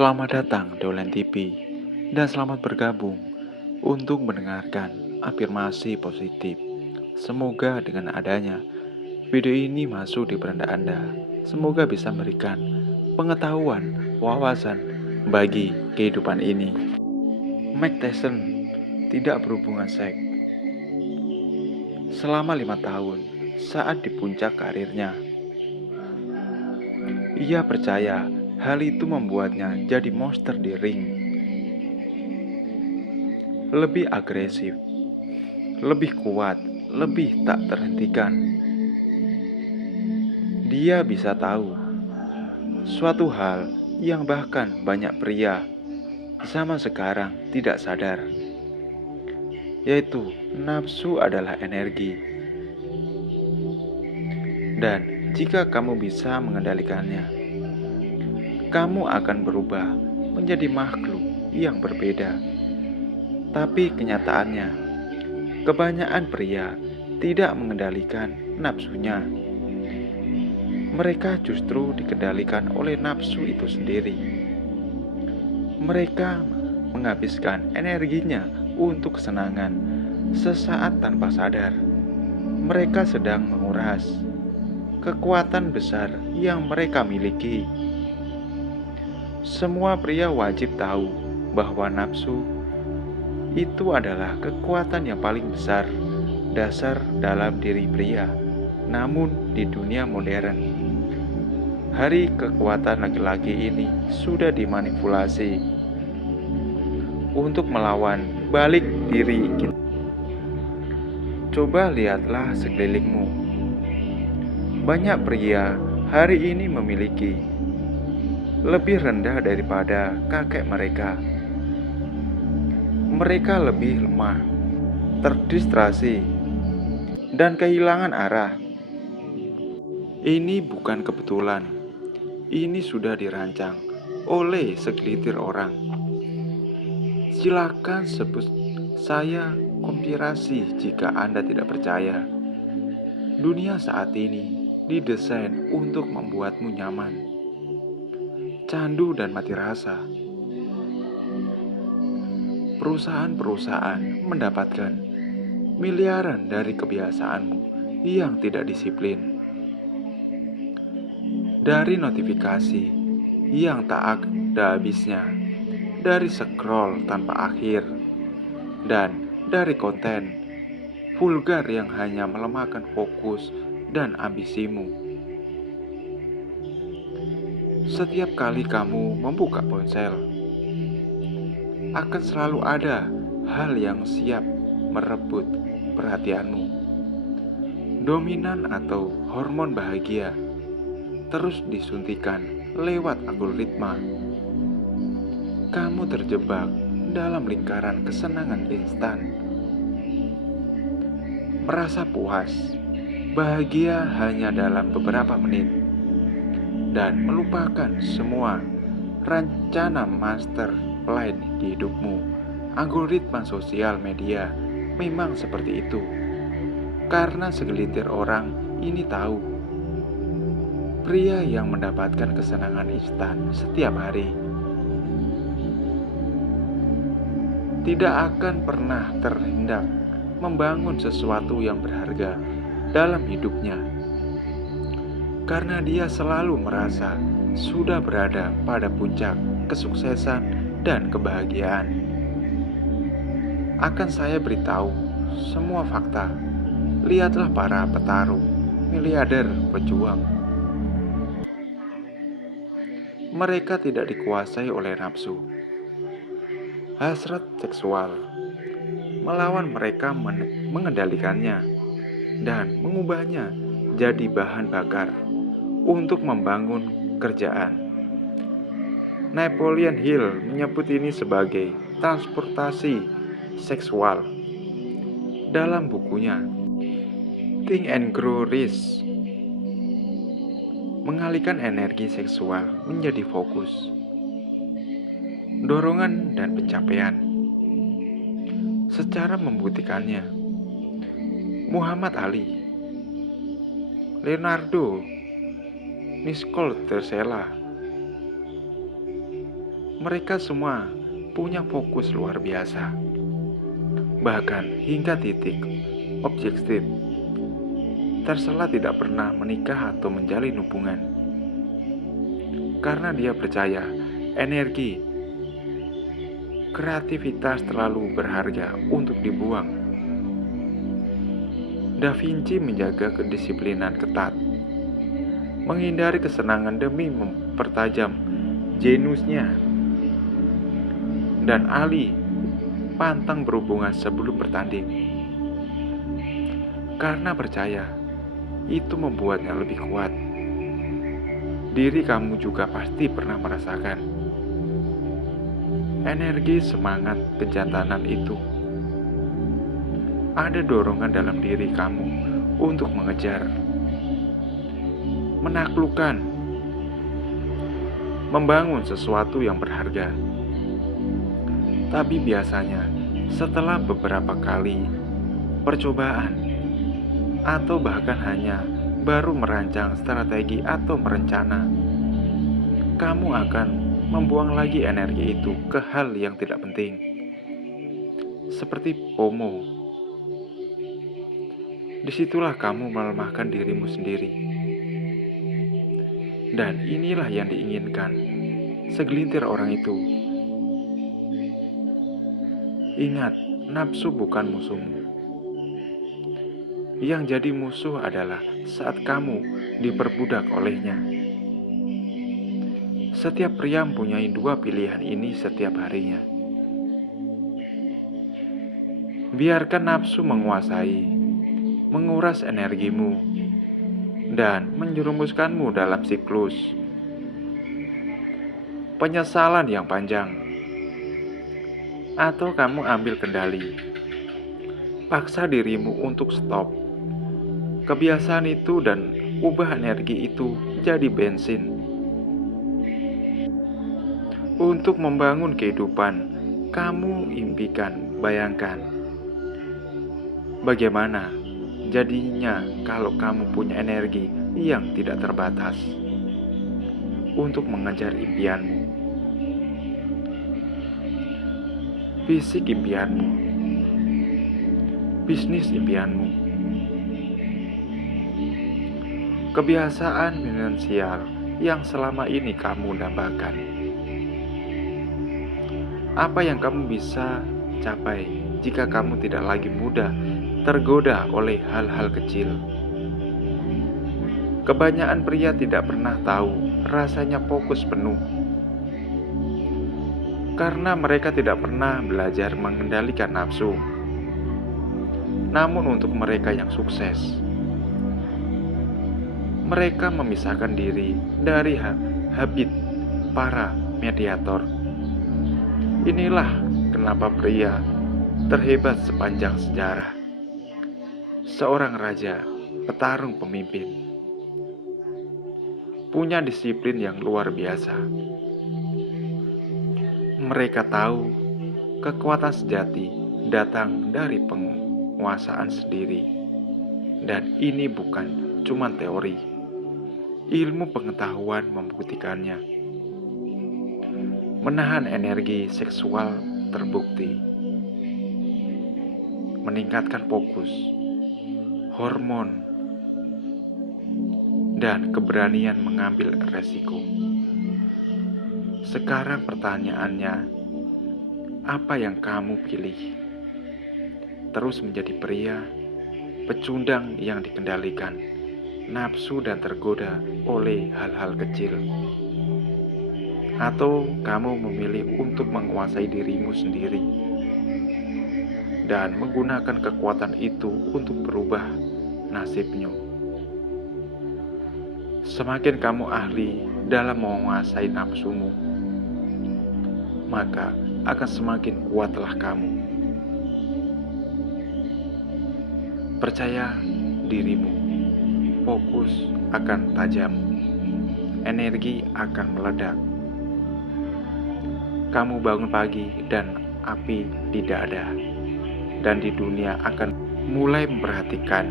Selamat datang di Online TV dan selamat bergabung untuk mendengarkan afirmasi positif. Semoga dengan adanya video ini masuk di beranda Anda, semoga bisa memberikan pengetahuan, wawasan bagi kehidupan ini. Mike Tyson tidak berhubungan seks selama 5 tahun saat di puncak karirnya. Ia percaya hal itu membuatnya jadi monster di ring, lebih agresif, lebih kuat, lebih tak terhentikan. Dia bisa tahu suatu hal yang bahkan banyak pria zaman sekarang tidak sadar, yaitu nafsu adalah energi. Dan jika kamu bisa mengendalikannya, kamu akan berubah menjadi makhluk yang berbeda. Tapi kenyataannya, kebanyakan pria tidak mengendalikan nafsunya. Mereka justru dikendalikan oleh nafsu itu sendiri. Mereka menghabiskan energinya untuk kesenangan sesaat tanpa sadar. Mereka sedang menguras kekuatan besar yang mereka miliki. Semua pria wajib tahu bahwa nafsu itu adalah kekuatan yang paling besar, dasar dalam diri pria. Namun di dunia modern, hari kekuatan laki-laki ini sudah dimanipulasi untuk melawan balik diri kita. Coba lihatlah sekelilingmu. Banyak pria hari ini memiliki lebih rendah daripada kakek mereka. Mereka lebih lemah, terdistraksi, dan kehilangan arah. Ini bukan kebetulan. Ini sudah dirancang oleh segelintir orang. Silakan sebut saya konspirasi jika Anda tidak percaya. Dunia saat ini didesain untuk membuatmu nyaman, candu dan mati rasa. Perusahaan-perusahaan mendapatkan miliaran dari kebiasaanmu yang tidak disiplin, dari notifikasi yang tak ada habisnya, dari scroll tanpa akhir, dan dari konten vulgar yang hanya melemahkan fokus dan ambisimu. Setiap kali kamu membuka ponsel, akan selalu ada hal yang siap merebut perhatianmu. Dominan atau hormon bahagia terus disuntikan lewat algoritma. Kamu terjebak dalam lingkaran kesenangan instan. Merasa puas, bahagia hanya dalam beberapa menit, dan melupakan semua rencana master plan di hidupmu. Algoritma sosial media memang seperti itu, karena segelintir orang ini tahu pria yang mendapatkan kesenangan instan setiap hari tidak akan pernah terhindak membangun sesuatu yang berharga dalam hidupnya, karena dia selalu merasa sudah berada pada puncak kesuksesan dan kebahagiaan. Akan saya beritahu semua fakta. Lihatlah para petarung, miliarder, pejuang. Mereka tidak dikuasai oleh nafsu, hasrat seksual. Melawan mereka mengendalikannya dan mengubahnya jadi bahan bakar untuk membangun kerjaan. Napoleon Hill menyebut ini sebagai transportasi seksual. Dalam bukunya Think and Grow Rich, mengalihkan energi seksual menjadi fokus, dorongan dan pencapaian. Secara membuktikannya, Muhammad Ali, Leonardo, Nikola Tesla, Mereka semua punya fokus luar biasa, bahkan hingga titik objektif. Tersela tidak pernah menikah atau menjalin hubungan, karena dia percaya energi kreativitas terlalu berharga untuk dibuang. Da Vinci menjaga kedisiplinan ketat, menghindari kesenangan demi mempertajam jeniusnya. Dan Ali pantang berhubungan sebelum bertanding, karena percaya itu membuatnya lebih kuat. Diri kamu juga pasti pernah merasakan energi semangat kejantanan itu. Ada dorongan dalam diri kamu untuk mengejar, menaklukkan, membangun sesuatu yang berharga. Tapi biasanya setelah beberapa kali percobaan, atau bahkan hanya baru merancang strategi atau merencana, kamu akan membuang lagi energi itu ke hal yang tidak penting, seperti FOMO. Disitulah kamu melemahkan dirimu sendiri. Dan inilah yang diinginkan segelintir orang itu. Ingat, nafsu bukan musuhmu. Yang jadi musuh adalah saat kamu diperbudak olehnya. Setiap pria mempunyai dua pilihan ini setiap harinya. Biarkan nafsu menguasai, menguras energimu, dan menjerumuskanmu dalam siklus penyesalan yang panjang. Atau kamu ambil kendali, paksa dirimu untuk stop kebiasaan itu dan ubah energi itu jadi bensin untuk membangun kehidupan kamu impikan. Bayangkan bagaimana jadinya kalau kamu punya energi yang tidak terbatas untuk mengejar impianmu. Fisik impianmu, bisnis impianmu, kebiasaan finansial yang selama ini kamu dambakan. Apa yang kamu bisa capai jika kamu tidak lagi mudah tergoda oleh hal-hal kecil? Kebanyakan pria tidak pernah tahu rasanya fokus penuh, karena mereka tidak pernah belajar mengendalikan nafsu. Namun untuk mereka yang sukses, mereka memisahkan diri dari habit para mediator. Inilah kenapa pria terhebat sepanjang sejarah, seorang raja, petarung pemimpin, punya disiplin yang luar biasa. Mereka tahu kekuatan sejati datang dari penguasaan sendiri. Dan ini bukan cuma teori. Ilmu pengetahuan membuktikannya. Menahan energi seksual terbukti. Meningkatkan fokus, hormon, dan keberanian mengambil resiko. Sekarang pertanyaannya, apa yang kamu pilih? Terus menjadi pria, pecundang yang dikendalikan nafsu dan tergoda oleh hal-hal kecil? Atau kamu memilih untuk menguasai dirimu sendiri dan menggunakan kekuatan itu untuk berubah nasibmu? Semakin kamu ahli dalam menguasai nafsumu, maka akan semakin kuatlah kamu. Percaya dirimu, fokus akan tajam, energi akan meledak. Kamu bangun pagi dan api tidak ada, dan di dunia akan mulai memperhatikan.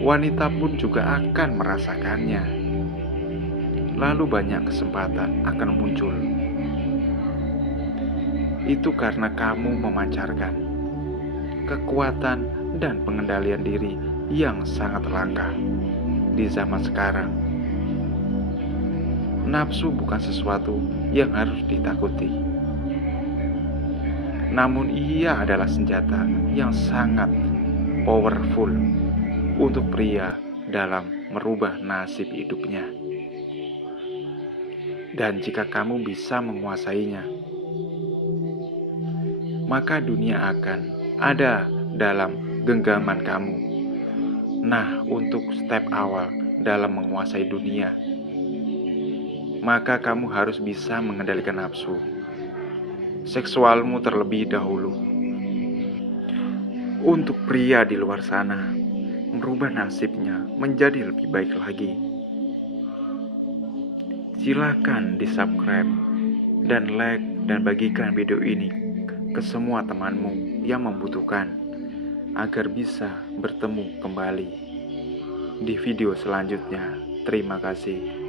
Wanita pun juga akan merasakannya. lalu banyak kesempatan akan muncul. Itu karena kamu memancarkan kekuatan dan pengendalian diri yang sangat langka di zaman sekarang. Nafsu bukan sesuatu yang harus ditakuti, namun ia adalah senjata yang sangat powerful untuk pria dalam merubah nasib hidupnya. Dan jika kamu bisa menguasainya, maka dunia akan ada dalam genggaman kamu. Nah, untuk step awal dalam menguasai dunia, maka kamu harus bisa mengendalikan nafsu seksualmu terlebih dahulu. Untuk pria di luar sana, merubah nasibnya menjadi lebih baik lagi. Silakan di-subscribe dan like dan bagikan video ini ke semua temanmu yang membutuhkan agar bisa bertemu kembali di video selanjutnya. Terima kasih.